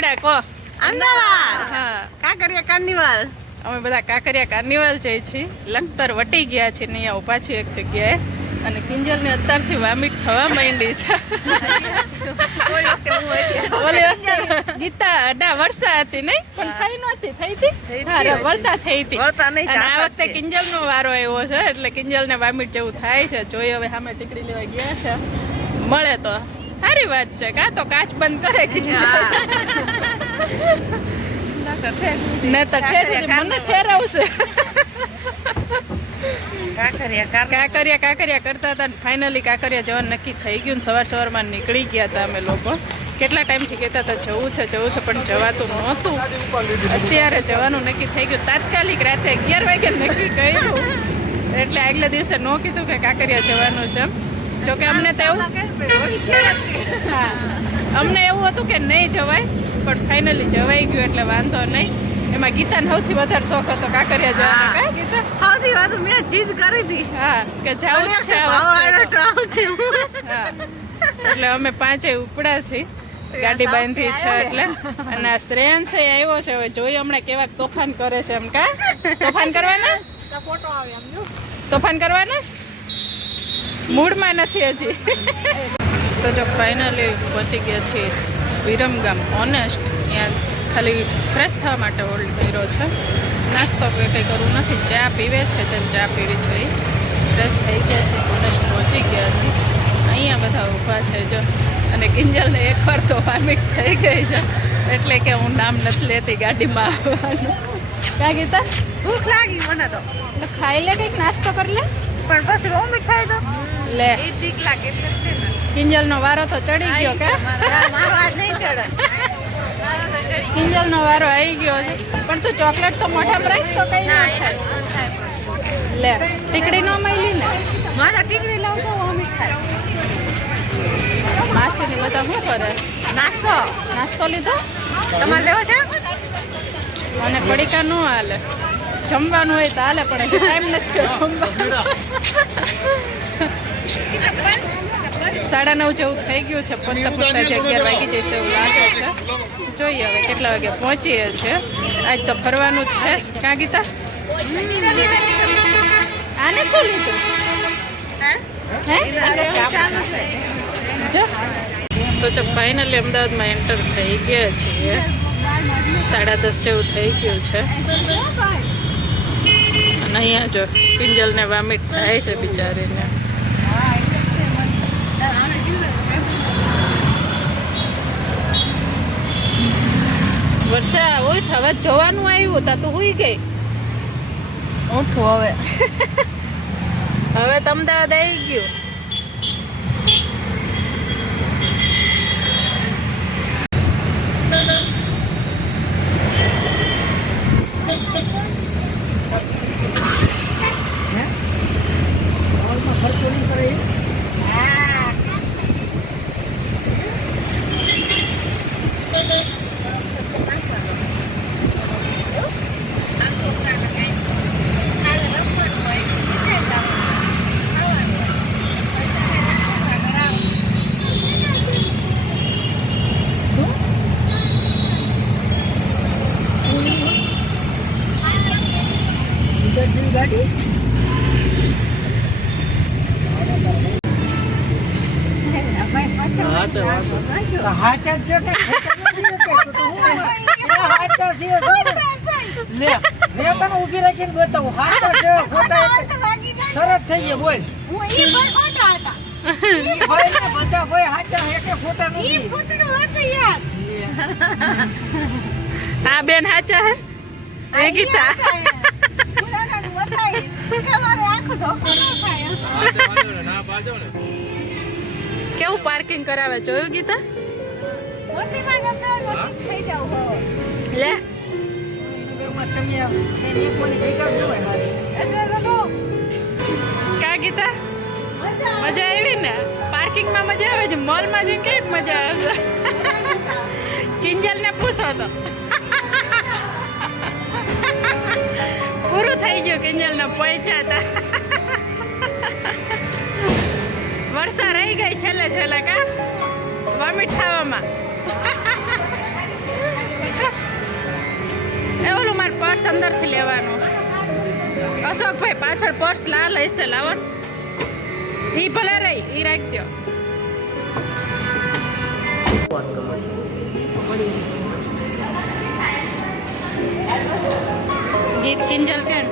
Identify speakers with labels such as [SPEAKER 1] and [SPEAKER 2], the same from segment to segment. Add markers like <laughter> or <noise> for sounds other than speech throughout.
[SPEAKER 1] ઉપડ્યા કો.
[SPEAKER 2] અમદાવાદ.
[SPEAKER 1] હા.
[SPEAKER 2] કાંકરિયા કાર્નિવલ.
[SPEAKER 1] અમે બધા કાંકરિયા કાર્નિવલ જઈએ છીએ. લખતર વટી ગયા છીએ ને અહીંયા ઊભા છીએ એક જગ્યાએ. અને કિંજલને અત્યારથી વામિટ થવા માંડી છે. ગીતા ના વર્ષા હતી નહીં પણ થઈ નહોતી થઈ હતી. હા રે, થઈ હતી. આ વખતે
[SPEAKER 2] કિંજલ
[SPEAKER 1] કિંજલનો વારો આવ્યો છે એટલે કિંજલને વામિટ જેવું થાય છે. જોઈએ હવે સામે ટીકડી લેવા ગયા છે. મળે તો. સારી વાત છે કાં તો કાચ બંધ કરે કે ને તો મને ઠેરાવશે.
[SPEAKER 2] કાંકરિયા
[SPEAKER 1] કાકરિયા કરતા હતા ફાઇનલી કાંકરિયા જવાનું નક્કી થઈ ગયું સવાર સવારમાં નીકળી ગયા હતા અમે લોકો. કેટલા ટાઈમથી કહેતા હતા જવું છે જવું છે પણ જવાતું નહોતું. અત્યારે જવાનું નક્કી થઈ ગયું. તાત્કાલિક રાતે અગિયાર વાગે નક્કી કર્યું. એટલે આગલા દિવસે ન કીધું કે કાંકરિયા જવાનું છે એમ. જોકે અમને તો એવું અમને એવું હતું કે નહીં જવાય પણ ફાઇનલી જવાઈ ગયું એટલે વાંધો નહીં. એમાં ગીતાને સૌથી વધારે શોખ હતો કાંકરિયા જવાનો કા ગીતા?
[SPEAKER 2] સૌથી વધુ મેં જીદ કરી હતી.
[SPEAKER 1] હા કે જાવું છે હા. એટલે અમે પાંચે ઉપડા છીએ. ગાડી બાંધી છે એટલે. અને આ શ્રેયાંશ આવ્યો છે હવે જોઈએ હમણાં કેવા તોફાન કરે છે એમ કા? તોફાન કરવાના? <laughs>
[SPEAKER 2] ફોટો આવે
[SPEAKER 1] તોફાન કરવાના? મૂડમાં નથી હજી. તો જો ફાઇનલી પહોંચી ગયા છીએ વિરમગામ. ઓનેસ્ટ ત્યાં ખાલી ફ્રેશ થવા માટે હોલ્ડ કર્યો છે. નાસ્તો કંઈ કરવું નથી. ચા પીવે છે જેમ ચા પીવી છે એ ફ્રેશ થઈ ગયા છે ઓનેસ્ટ પહોંચી ગયા છે અહીંયા બધા ઊભા છે જો. અને કિંજલને એકવાર તો વામિટ થઈ ગઈ છે. એટલે કે હું નામ નથી લેતી ગાડીમાં આવવાનું. ક્યાં ગીતા?
[SPEAKER 2] ભૂખ લાગી મને તો.
[SPEAKER 1] ખાઈ લે કંઈક નાસ્તો કરી લે.
[SPEAKER 2] પણ પછી વોમિટ થાય તો?
[SPEAKER 1] લે.
[SPEAKER 2] એ બીક લાગે એટલે જ ને.
[SPEAKER 1] કિંજલનો વારો તો ચડી ગયો કે?
[SPEAKER 2] મારો. આજ નહીં ચડે.
[SPEAKER 1] કિંજલનો વારો આવી ગયો છે. પણ તું ચોકલેટ તો મોઢામાં રાખ તો કઈ ના થાય. લે ટીકડી ન મળી ને.
[SPEAKER 2] મારા ટીકડી લાવ તો ખાય. થાય
[SPEAKER 1] માસીની બધા શું કરે?
[SPEAKER 2] નાસ્તો.
[SPEAKER 1] નાસ્તો લીધો?
[SPEAKER 2] તમારે લેવો છે?
[SPEAKER 1] અને પડીકા ન હાલે. જમવાનું હોય તો હાલે પણ ટાઈમ નથી થયો જમવા. સાડા નવ જેવું થઈ ગયું છે પંદર પંદર જે અગિયાર વાગી જશે એવું લાગે છે. જોઈએ હવે કેટલા વાગે પહોંચીએ છે આજ તો ફરવાનું જ છે. ક્યાં ગીતા? આને શું લીધું? જો. તો જો ફાઇનલી અમદાવાદમાં એન્ટર થઈ ગયા છીએ. સાડા દસ જેવું થઈ ગયું છે. અને અહીંયા જો પિંજલને વામિટ થાય છે બિચારીને. વર્ષા ઉઠ હવે જવાનું આવ્યું, તા તું હુઈ ગઈ.
[SPEAKER 2] ઉઠું હવે. <laughs>
[SPEAKER 1] હવે તો અમદાવાદ આવી ગયું.
[SPEAKER 3] ઊભી રાખીને બતાવું હાચા છે છે. થઈ ગઈ બોલ ખોટા
[SPEAKER 1] બેન હાચા હે ગીતા કેવું પાર્કિંગ કરાવે? જોયું ગીતા? લે.
[SPEAKER 3] ન.
[SPEAKER 1] કા ગીતા? મજા આવી ને? પાર્કિંગમાં મજા આવે છે? મોલમાં જઈને કેવી મજા આવશે કિંજલને પૂછો તો. પૂરું થઈ ગયું કિંજલને પહોંચ્યા હતા વર્ષા રહી ગઈ છેલ્લે છેલ્લે કા? વોમિટ થવામાં. પર્સ અંદરથી લેવાનું. અશોકભાઈ પાછળ પર્સ લાલ હશે, લાવો. ઈ ભલે રહી, ઈ રાખજો ગીત કિંજલ કેમ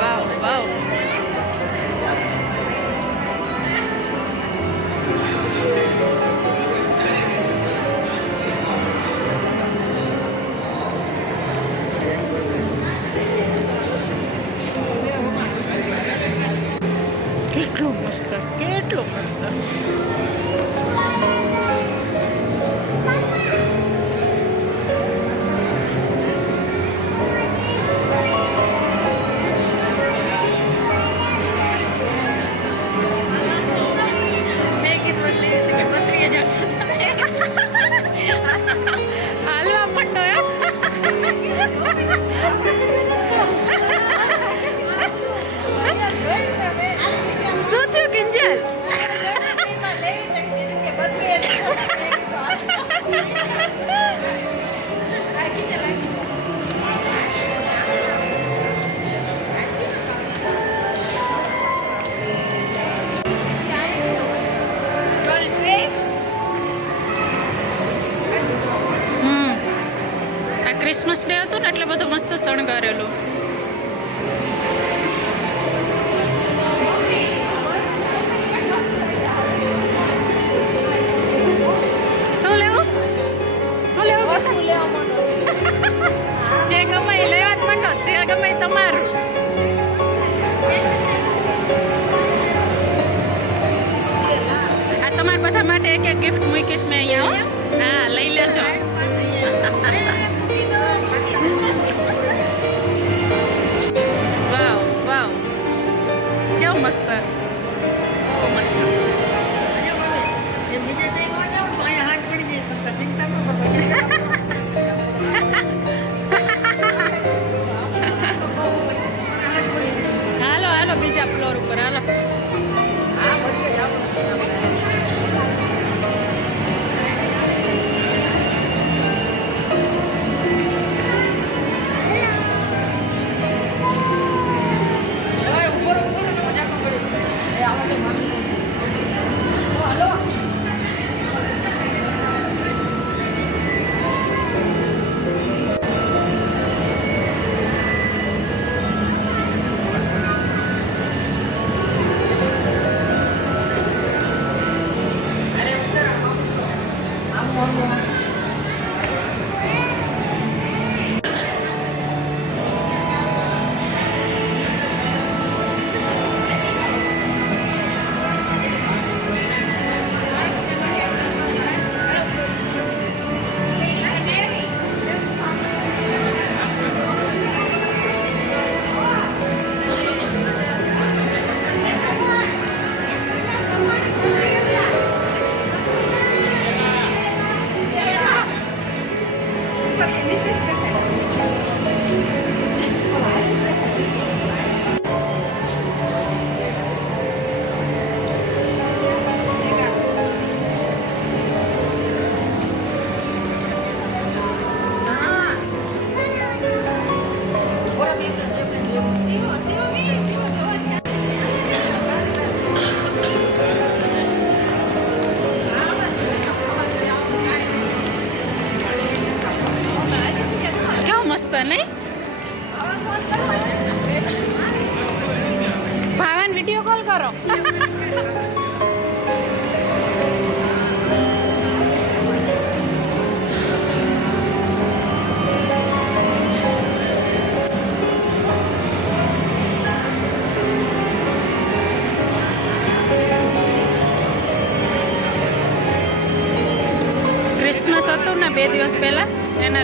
[SPEAKER 1] વાવ વાવ કેટલું મસ્ત કેટલું મસ્ત ક્રિસમસ ડે હતો ને એટલે બધો મસ્ત શણગારેલું. શું લેવું? જે ગમે એ લેવા જ માંડો જે ગમે તમારું. આ
[SPEAKER 3] તમારા બધા
[SPEAKER 1] માટે એક એક ગિફ્ટ મૂકીશ મેં અહીંયા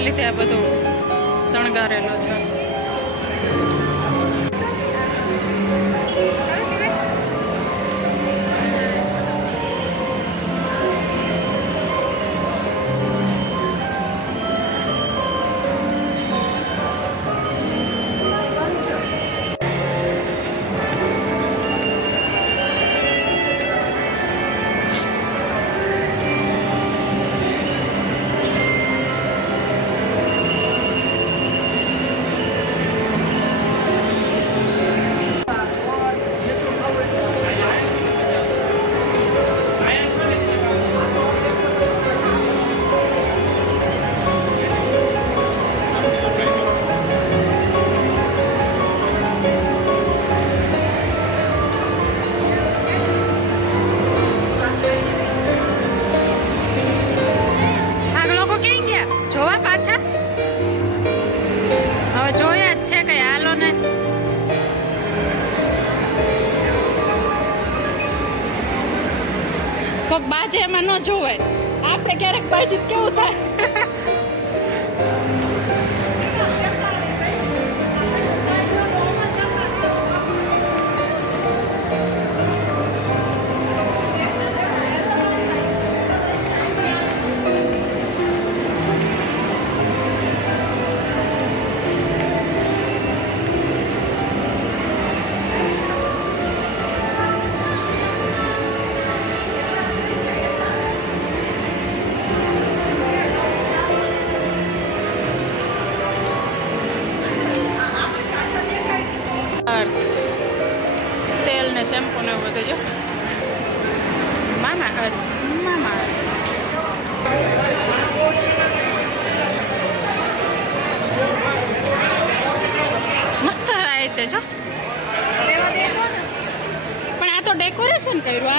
[SPEAKER 1] લીધે આ બધું શણગારેલો છે. I
[SPEAKER 2] did go?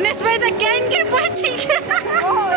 [SPEAKER 1] મનીષભાઈ તો ક્યાંય ને ક્યાંય પહોંચી ગયા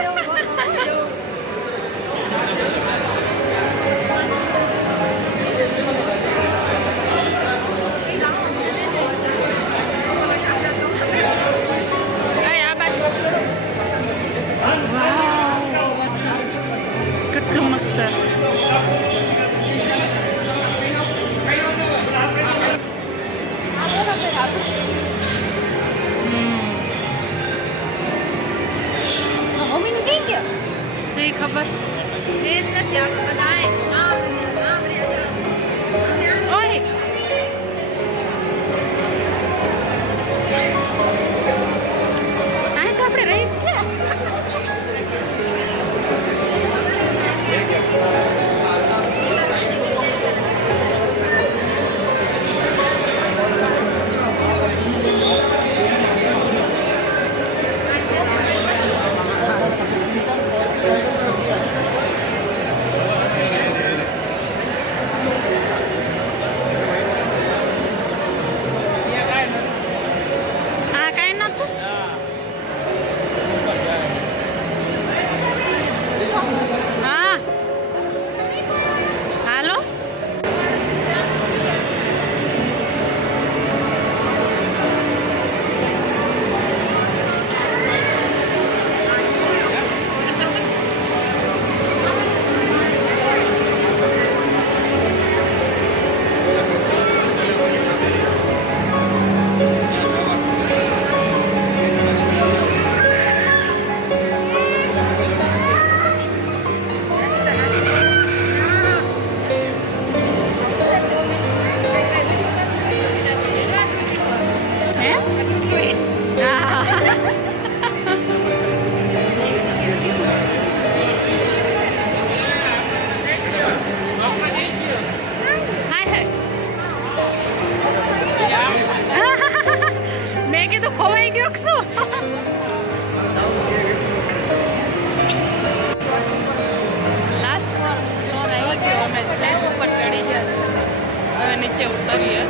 [SPEAKER 1] નીચે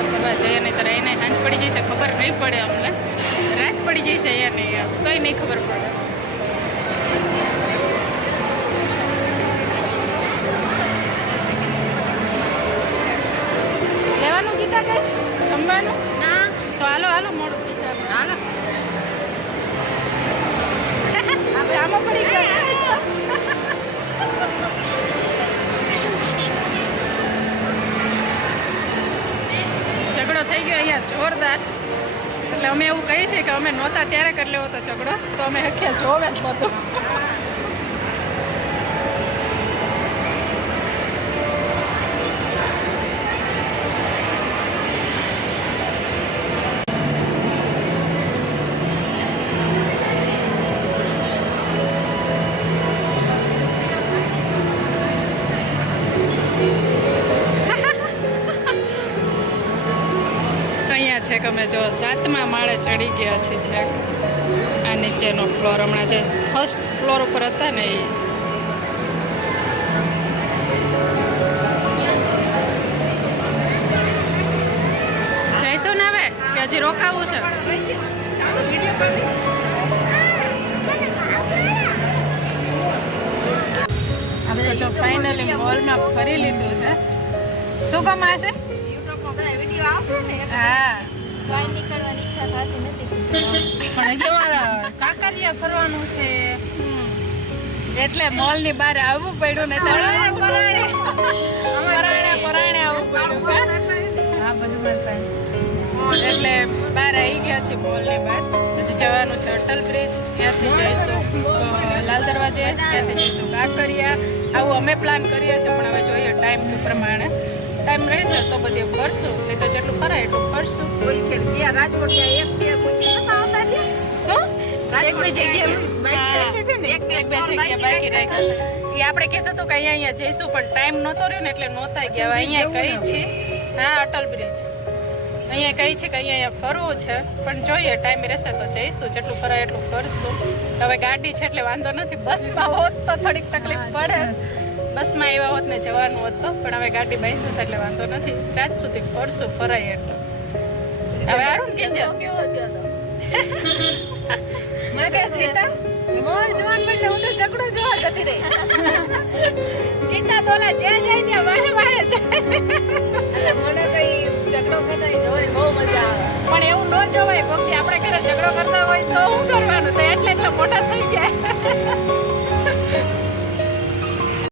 [SPEAKER 1] ઉતરીએ જઈએ નહીં ત્યારે એને હાંજ પડી જશે ખબર નહીં પડે અમને. રાત પડી જશે અહીંયા નહીં કંઈ નહીં ખબર પડે. લેવાનું કીધા કઈ? જમવાનું?
[SPEAKER 2] ના.
[SPEAKER 1] તો હાલો હાલો મોડું. અહીંયા જોરદાર. એટલે અમે એવું કહીએ છીએ કે અમે નહોતા ત્યારે કરી લેવો તો ઝઘડો, તો અમે હખ્યા જોવે જ બધું. અહીંયા છે કે અમે જો સાતમા માળે ચડી ગયા છીએ છેક. આ નીચેનો ફ્લોર હમણાં જે ફર્સ્ટ ફ્લોર ઉપર હતા ને એ. જઈશું ને હવે કે હજી રોકાવું છે? તો જો ફાઇનલી મોલમાં ફરી લીધું છે. શું કામ હશે
[SPEAKER 2] યુટ્યુબમાં બધા વીડિયો આવશે ને?
[SPEAKER 1] હા.
[SPEAKER 2] ઈચ્છા થતી નથી
[SPEAKER 4] પણ હજી અમારા કાંકરિયા ફરવાનું છે.
[SPEAKER 1] એટલે મોલની બહાર આવવું પડ્યું ને
[SPEAKER 4] પરાણે, પરાણે.
[SPEAKER 1] આવવું પડ્યું.
[SPEAKER 4] હા બધું પાસે.
[SPEAKER 1] એટલે બહાર આવી ગયા છે મોલની બહાર. હજી જવાનું છે અટલ બ્રિજ ત્યાંથી જઈશું લાલ દરવાજે ત્યાંથી જઈશું કાંકરિયા. આવું અમે પ્લાન કરીએ છીએ પણ હવે જોઈએ ટાઈમ પ્રમાણે. ટાઈમ રહેશે તો બધે ફરશું નહીં તો જેટલું ફરાય એટલું ફરશું
[SPEAKER 2] ઓલખેડ જ્યાં રાજકોટ ત્યાં એક બે કોઈ નતા હતા ત્યાં?
[SPEAKER 1] શું?
[SPEAKER 4] જગ્યાએ બાકી રાખી હતી ને
[SPEAKER 2] એક બે
[SPEAKER 1] એક બે
[SPEAKER 2] સ્થળ
[SPEAKER 1] જગ્યા બાકી રાખ્યા એ આપણે કહેતા તો કે અહીંયા અહીંયા જઈશું પણ ટાઈમ નહોતો રહ્યો ને એટલે નહોતા ગયા. હવે અહીંયા કઈ છે? હા અટલ બ્રિજ અહીંયા કઈ છે કે અહીંયા અહીંયા ફરવું છે? પણ જોઈએ ટાઈમ રહેશે તો જઈશું. જેટલું ફરાય એટલું ફરશું હવે ગાડી છે એટલે વાંધો નથી. બસમાં હોત તો થોડીક તકલીફ પડે. બસમાં આવ્યા હોત ને જવાનું હોત તો પણ હવે ગાડી બાંધી થશે એટલે વાંધો નથી. રાત સુધી ફરશું ફરાય એટલું. હવે આરું કેમ જો
[SPEAKER 2] મોહન જવાન બદલે હું તો ઝઘડો જોવા જતી રહી.
[SPEAKER 1] ગીતા તોલા જે જાય ને વાહે વાહે જાય.
[SPEAKER 2] મને તો ઈ ઝઘડો કરતા જોવાની બહુ મજા આવે.
[SPEAKER 1] પણ એવું ન જોવાય કોકથી આપણે ઘરે ઝઘડો કરતા હોય તો શું કરવાનું? તો એટલે એટલે મોટા થઈ જાય.